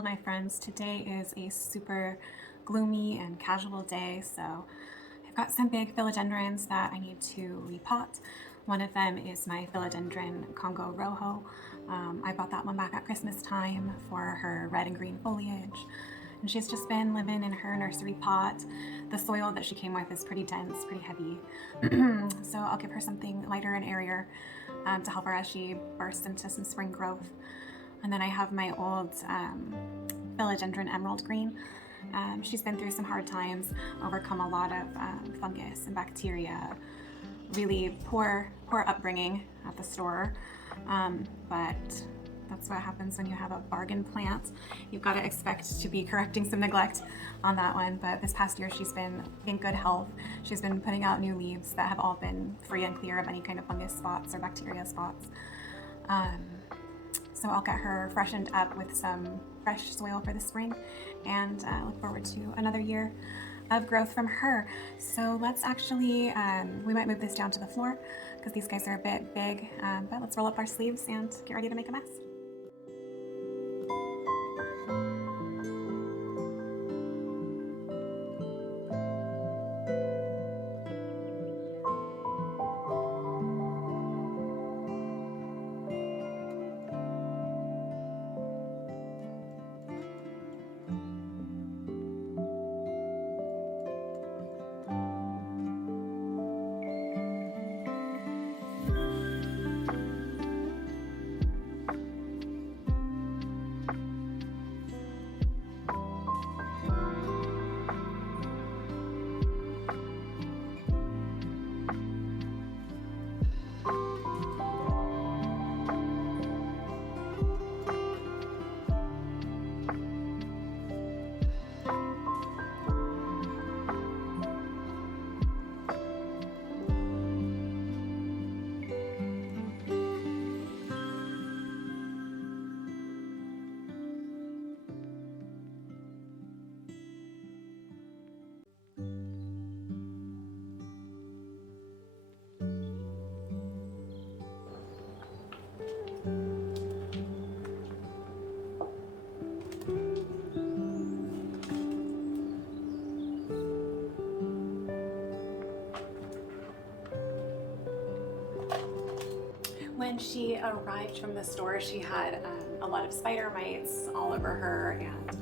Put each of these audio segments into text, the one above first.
all my friends. Today is a super gloomy and casual day, so I've got some big philodendrons that I need to repot. One of them is my philodendron Congo Rojo. I bought that one back at Christmas time for her red and green foliage. And she's just been living in her nursery pot. The soil that she came with is pretty dense, pretty heavy. So I'll give her something lighter and airier to help her as she bursts into some spring growth. And then I have my old philodendron emerald green. She's been through some hard times, overcome a lot of fungus and bacteria, really poor upbringing at the store. But that's what happens when you have a bargain plant. You've got to expect to be correcting some neglect on that one. But this past year, she's been in good health. She's been putting out new leaves that have all been free and clear of any kind of fungus spots or bacteria spots. So I'll get her freshened up with some fresh soil for the spring and look forward to another year of growth from her. So let's actually, we might move this down to the floor because these guys are a bit big, but let's roll up our sleeves and get ready to make a mess. When she arrived from the store, she had a lot of spider mites all over her, and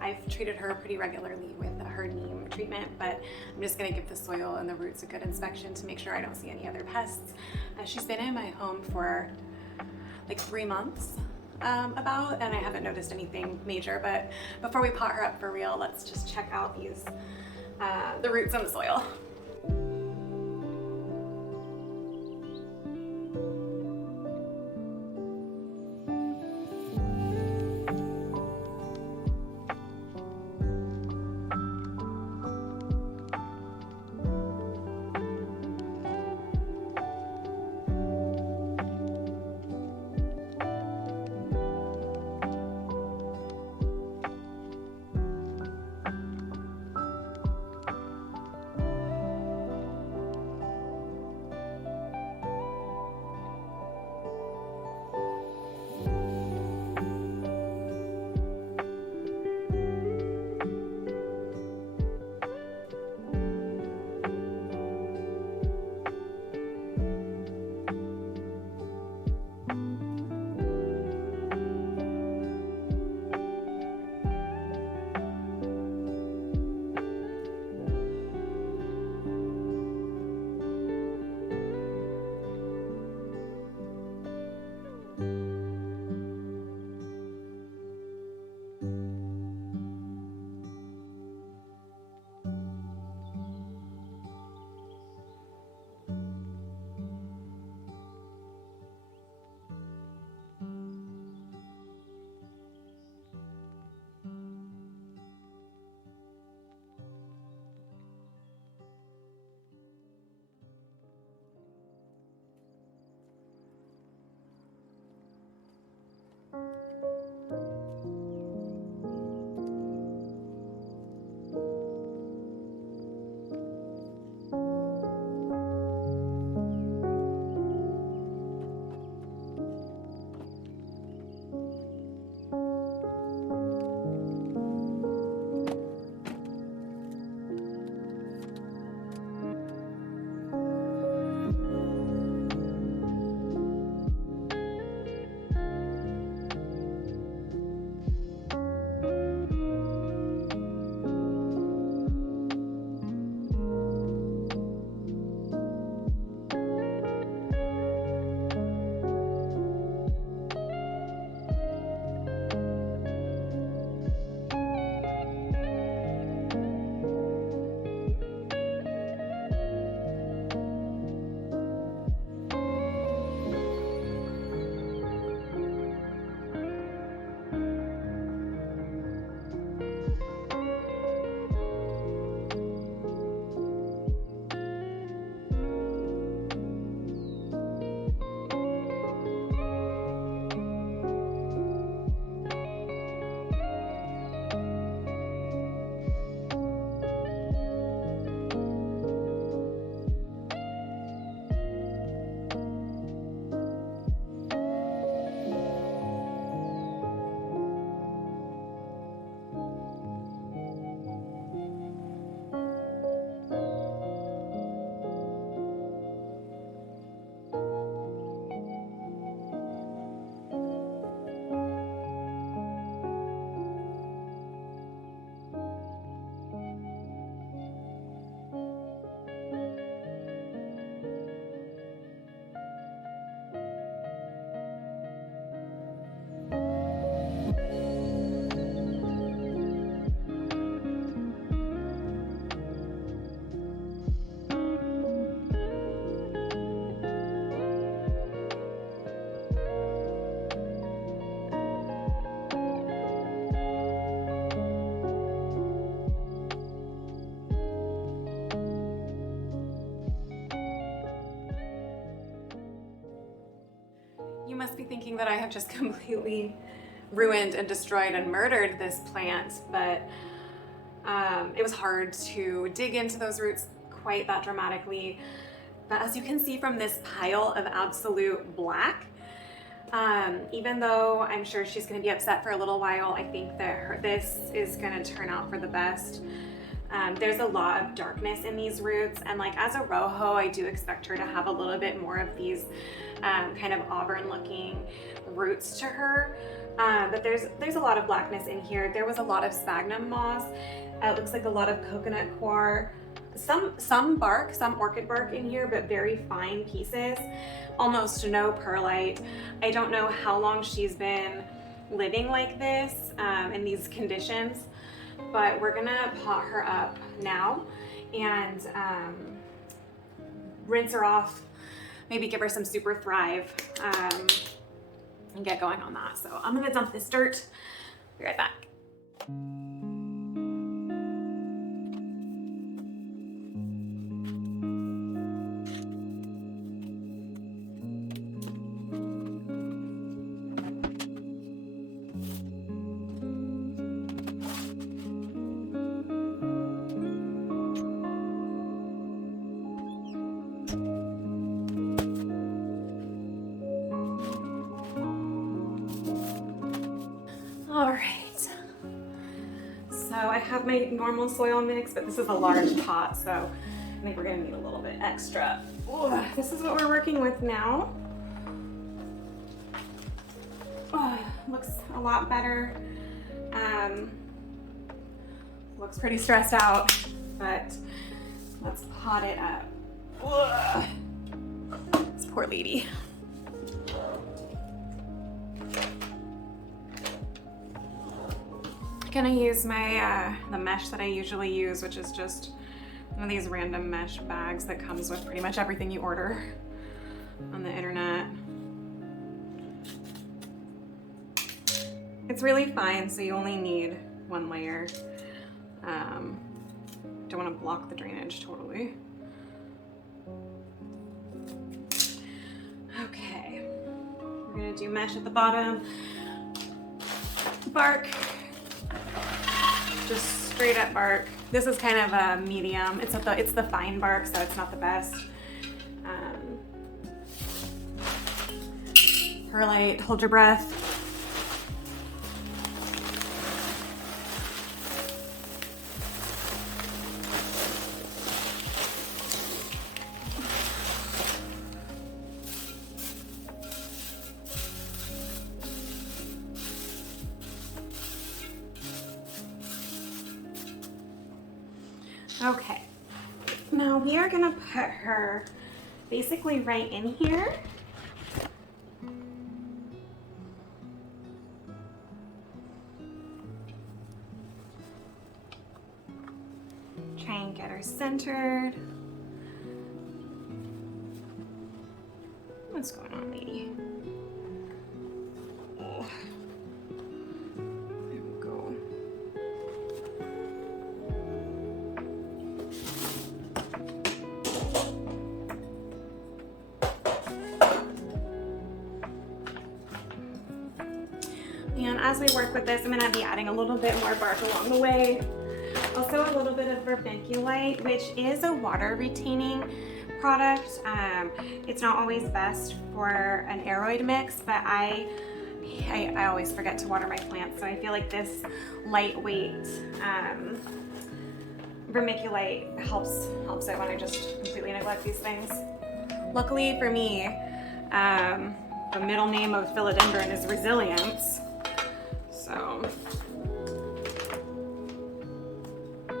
I've treated her pretty regularly with her neem treatment, but I'm just gonna give the soil and the roots a good inspection to make sure I don't see any other pests. She's been in my home for like 3 months about, and I haven't noticed anything major, but before we pot her up for real, let's just check out these, the roots and the soil. that I have just completely ruined and destroyed and murdered this plant, but it was hard to dig into those roots quite that dramatically. But as you can see from this pile of absolute black, even though I'm sure she's going to be upset for a little while, I think that this is going to turn out for the best. There's a lot of darkness in these roots, and like as a rojo, I do expect her to have a little bit more of these kind of auburn looking roots to her. But there's a lot of blackness in here. There was a lot of sphagnum moss. It looks like a lot of coconut coir. Some bark, some orchid bark in here, but very fine pieces. Almost no perlite. I don't know how long she's been living like this in these conditions, but we're gonna pot her up now and rinse her off, maybe give her some Super Thrive and get going on that. So I'm gonna dump this dirt. Be right back. All right, so I have my normal soil mix, but this is a large pot, so I think we're gonna need a little bit extra. Ooh, this is what we're working with now. Oh, looks a lot better. Looks pretty stressed out, but let's pot it up. Ugh. This poor lady. Gonna use my the mesh that I usually use, which is just one of these random mesh bags that comes with pretty much everything you order on the internet. It's really fine, so you only need one layer. Don't want to block the drainage totally. Okay, we're gonna do mesh at the bottom, bark. Just straight up bark. This is kind of a medium. It's the fine bark, so it's not the best. Perlite, hold your breath. Okay, now we are gonna put her basically right in here. Try and get her centered. What's going on, lady? Oh. There we go. And as we work with this, I'm going to be adding a little bit more bark along the way. Also a little bit of vermiculite, which is a water retaining product. It's not always best for an aeroid mix, but I always forget to water my plants, so I feel like this lightweight vermiculite helps it when I just completely neglect these things. Luckily for me, the middle name of philodendron is resilience. So all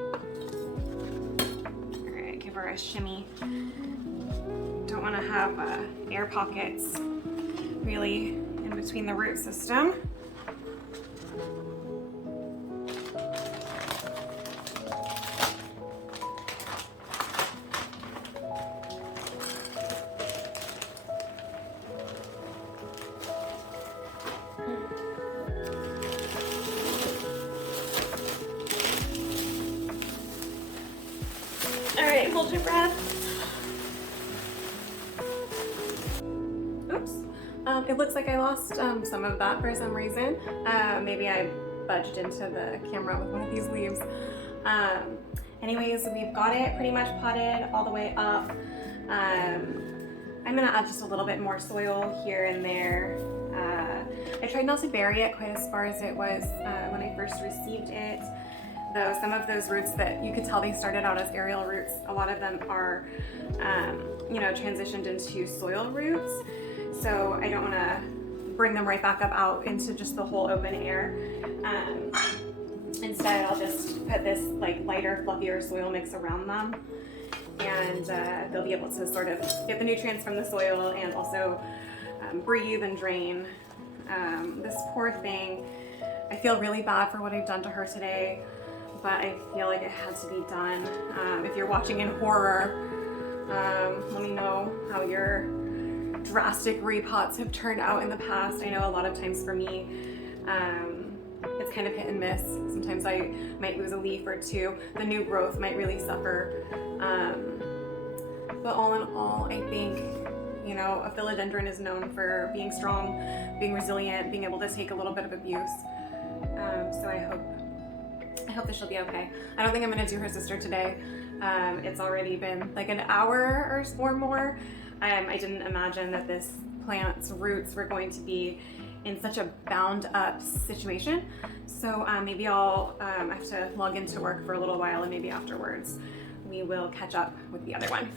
right, give her a shimmy. Don't want to have air pockets really in between the root system. All right, hold your breath. Oops. It looks like I lost some of that for some reason. Maybe I budged into the camera with one of these leaves. Anyways, we've got it pretty much potted all the way up. I'm gonna add just a little bit more soil here and there. I tried not to bury it quite as far as it was when I first received it, though some of those roots that you could tell they started out as aerial roots, a lot of them are transitioned into soil roots, so I don't want to bring them right back up out into just the whole open air. Instead, I'll just put this like lighter, fluffier soil mix around them, and they'll be able to sort of get the nutrients from the soil and also breathe and drain. This poor thing, I feel really bad for what I've done to her today, but I feel like it had to be done. If you're watching in horror, let me know how your drastic repots have turned out in the past. I know a lot of times for me, it's kind of hit and miss. Sometimes I might lose a leaf or two. The new growth might really suffer. But all in all, I think, a philodendron is known for being strong, being resilient, being able to take a little bit of abuse. So I hope this will be okay. I don't think I'm gonna do her sister today. It's already been like an hour or more. I didn't imagine that this plant's roots were going to be in such a bound up situation. So maybe I'll have to log into work for a little while, and maybe afterwards we will catch up with the other one.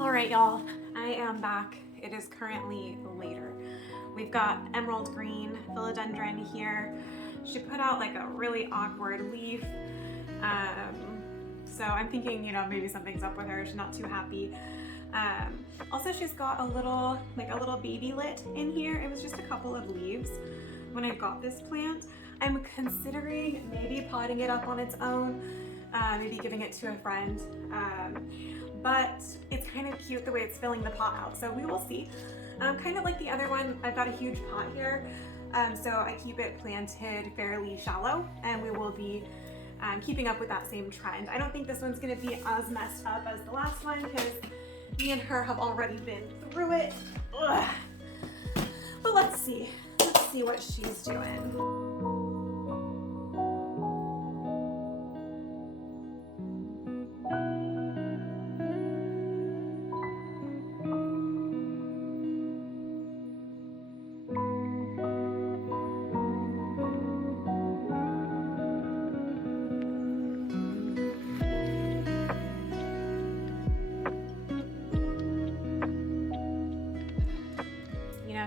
All right, y'all, I am back. It is currently later. We've got emerald green philodendron here. She put out like a really awkward leaf. So I'm thinking, maybe something's up with her. She's not too happy. Also, she's got a little baby lit in here. It was just a couple of leaves when I got this plant. I'm considering maybe potting it up on its own, maybe giving it to a friend. But it's kind of cute the way it's filling the pot out, so we will see. Kind of like the other one, I've got a huge pot here, so I keep it planted fairly shallow, and we will be keeping up with that same trend. I don't think this one's going to be as messed up as the last one, because me and her have already been through it. Ugh. But let's see what she's doing.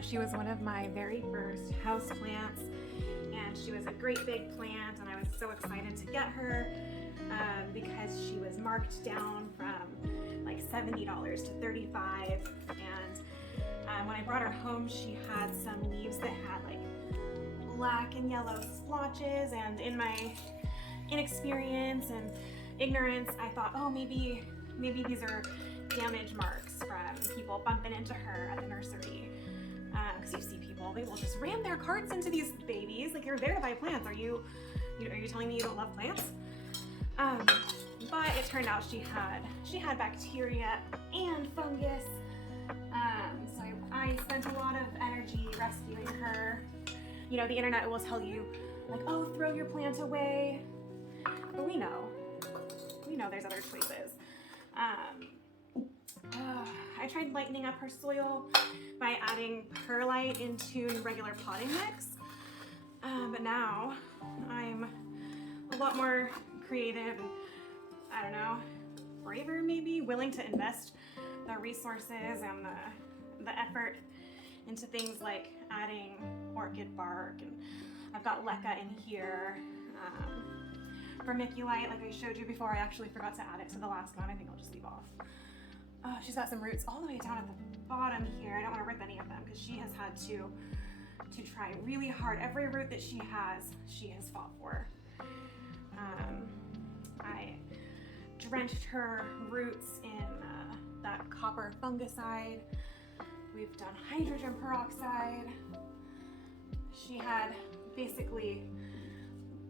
She was one of my very first house plants, and she was a great big plant, and I was so excited to get her because she was marked down from like $70 to $35, and when I brought her home, she had some leaves that had like black and yellow splotches, and in my inexperience and ignorance, I thought, oh, maybe these are damage marks from people bumping into her at the nursery. Because you see people, they will just ram their carts into these babies. Like, you're there to buy plants. Are you telling me you don't love plants? but it turned out she had bacteria and fungus. So I spent a lot of energy rescuing her. You know, the internet will tell you, like, oh, throw your plant away. But we know there's other choices. I tried lightening up her soil by adding perlite into regular potting mix. But now I'm a lot more creative and, I don't know, braver maybe, willing to invest the resources and the effort into things like adding orchid bark, and I've got leca in here. Vermiculite, like I showed you before, I actually forgot to add it to the last one. I think I'll just leave off. She's got some roots all the way down at the bottom here. I don't want to rip any of them because she has had to try really hard. Every root that she has fought for. I drenched her roots in that copper fungicide. We've done hydrogen peroxide. She had basically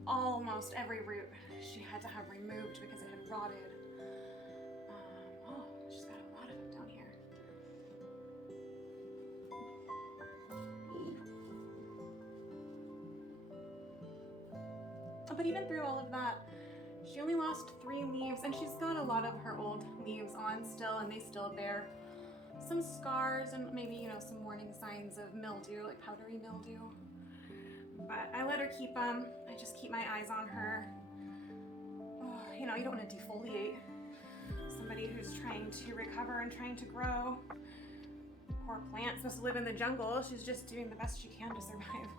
almost every root she had to have removed because it had rotted. She's got a lot of them down here. But even through all of that, she only lost 3 leaves, and she's got a lot of her old leaves on still, and they still bear some scars and maybe, you know, some warning signs of mildew, like powdery mildew. But I let her keep them. I just keep my eyes on her. You know, you don't want to defoliate somebody who's trying to recover and trying to grow. Poor plant's supposed to live in the jungle. She's just doing the best she can to survive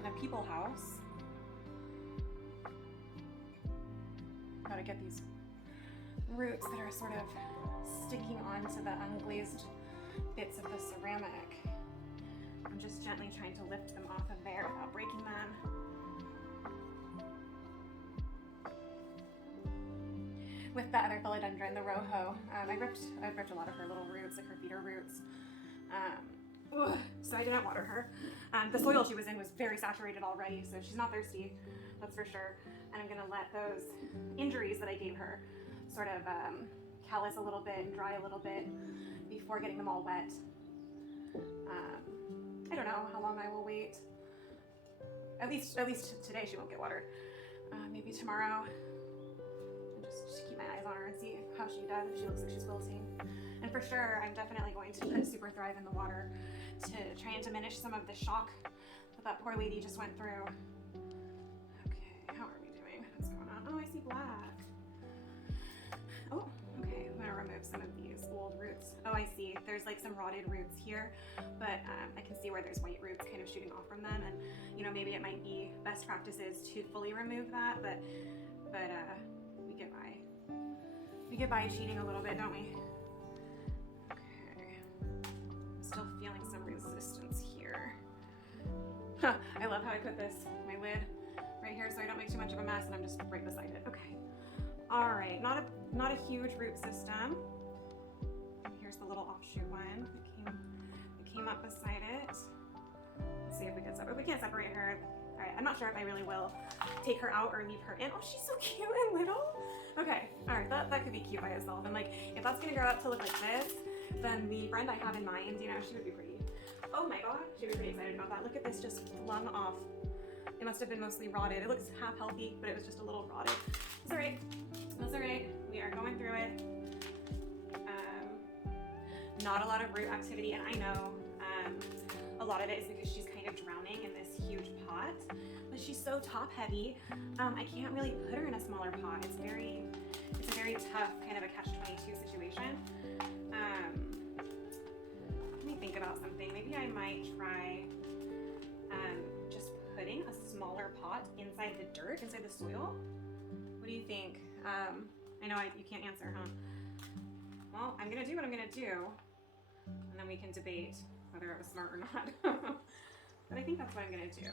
in a people house. Gotta get these roots that are sort of sticking onto the unglazed bits of the ceramic. I'm just gently trying to lift them off of there without breaking them. With the other philodendron, the rojo, I ripped a lot of her little roots, like her feeder roots. So I didn't water her. The soil she was in was very saturated already, so she's not thirsty, that's for sure. And I'm gonna let those injuries that I gave her sort of callus a little bit and dry a little bit before getting them all wet. I don't know how long I will wait. At least today she won't get watered. Maybe tomorrow. Just keep my eyes on her and see how she does, if she looks like she's wilting. And for sure, I'm definitely going to put Super Thrive in the water to try and diminish some of the shock that poor lady just went through. Okay, how are we doing? What's going on? Oh, I see black. Oh, okay, I'm gonna remove some of these old roots. Oh, I see, there's like some rotted roots here, but I can see where there's white roots kind of shooting off from them, and you know, maybe it might be best practices to fully remove that, but we get by cheating a little bit, don't we? Okay, I'm still feeling some resistance here. I love how I put my lid right here so I don't make too much of a mess, and I'm just right beside it. Okay. All right, not a huge root system. Here's the little offshoot one that came up beside it. Let's see if we can separate. We can't separate her. All right, I'm not sure if I really will take her out or leave her in. Oh, she's so cute and little. Okay, all right, that could be cute by itself. And like, if that's gonna grow up to look like this, then the friend I have in mind, you know, she would be pretty. Oh my God, she'd be pretty excited about that. Look at this, just flung off. It must have been mostly rotted. It looks half healthy, but it was just a little rotted. It's all right. That's all right. We are going through it. Not a lot of root activity, and I know a lot of it is because she's kind of drowning in this huge pot, but she's so top heavy. I can't really put her in a smaller pot. It's a very tough kind of a catch-22 situation. Let me think about something. Maybe I might try just putting a smaller pot inside the dirt, inside the soil. What do you think? I know you can't answer, huh? Well, I'm gonna do what I'm gonna do, and then we can debate whether it was smart or not. But I think that's what I'm gonna do.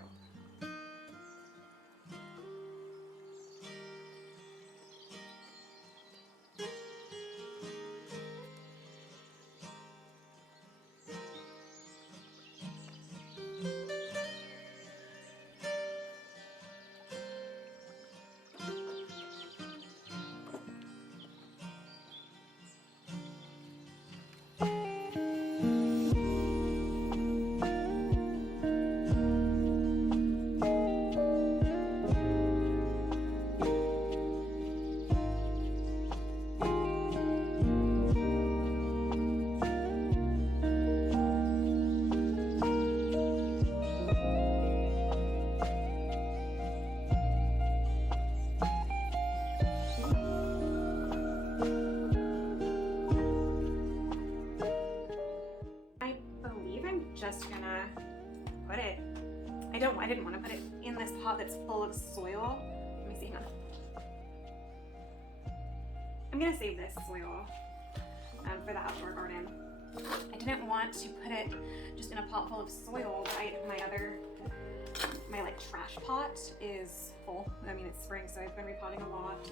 I'm just gonna put it, I didn't want to put it in this pot that's full of soil. Let me see, hang on. I'm gonna save this soil for the outdoor garden. I didn't want to put it just in a pot full of soil, but my like trash pot is full. I mean, it's spring, so I've been repotting a lot.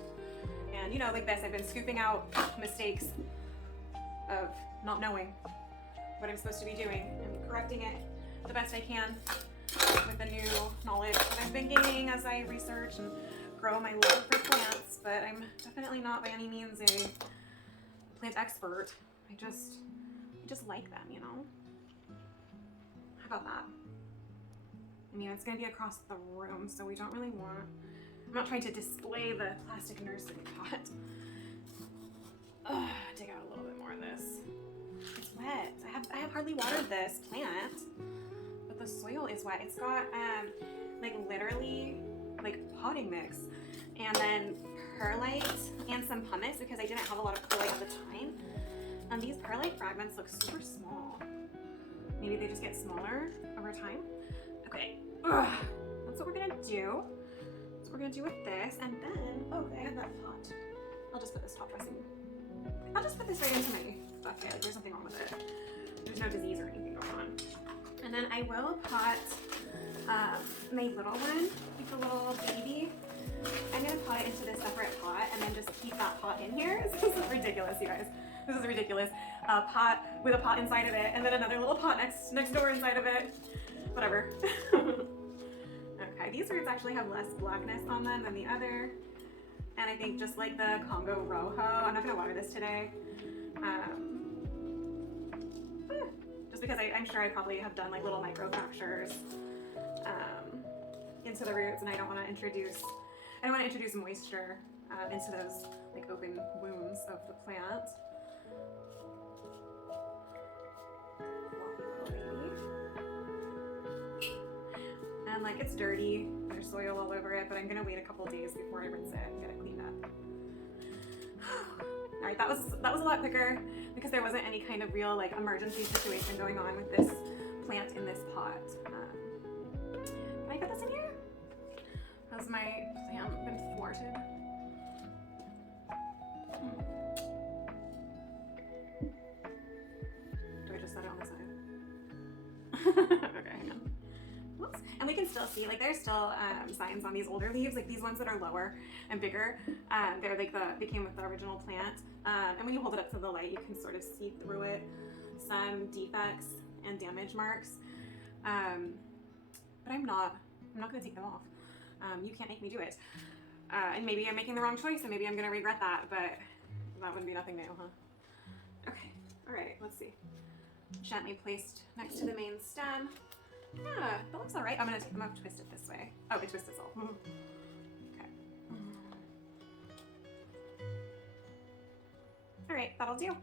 And you know, like this, I've been scooping out mistakes of not knowing what I'm supposed to be doing and correcting it the best I can with the new knowledge that I've been gaining as I research and grow my love for plants. But I'm definitely not by any means a plant expert. I just like them, you know? How about that? I mean, it's gonna be across the room, so we don't really want, I'm not trying to display the plastic nursery pot. Dig out a little bit more of this. It's wet. I have hardly watered this plant, but the soil is wet. It's got like literally like potting mix and then perlite and some pumice because I didn't have a lot of perlite at the time. And these perlite fragments look super small. Maybe they just get smaller over time. Okay, that's what we're gonna do. That's what we're gonna do with this. And then, oh, I have that pot. I'll just put this top dressing. I'll just put this right into my bucket. Like, there's nothing wrong with it. There's no disease or anything going on. And then I will pot my little one, like the little baby. I'm gonna pot it into this separate pot and then just keep that pot in here. This is ridiculous, you guys. This is ridiculous. A pot with a pot inside of it and then another little pot next door inside of it. Whatever. Okay, these roots actually have less blackness on them than the other. And I think just like the Congo Rojo, I'm not gonna water this today. Just because I'm sure I probably have done like little microfractures into the roots, and I don't want to introduce moisture into those like open wounds of the plant. And like it's dirty, there's soil all over it, but I'm gonna wait a couple days before I rinse it and get it cleaned up. All right, that was a lot quicker because there wasn't any kind of real like emergency situation going on with this plant in this pot. Can I put this in here? Has my plant been thwarted? Do I just set it on the side? Okay, hang on. Whoops. And we can still see, like there's still signs on these older leaves, like these ones that are lower and bigger. They're like they came with the original plant. And when you hold it up to the light, you can sort of see through it some defects and damage marks. But I'm not gonna take them off. You can't make me do it. And maybe I'm making the wrong choice and maybe I'm gonna regret that, but that would be nothing new, huh? Okay, all right, let's see. Gently placed next to the main stem. Yeah, that looks all right. I'm gonna twist it this way. Oh, it twists itself. Okay. All right, that'll do.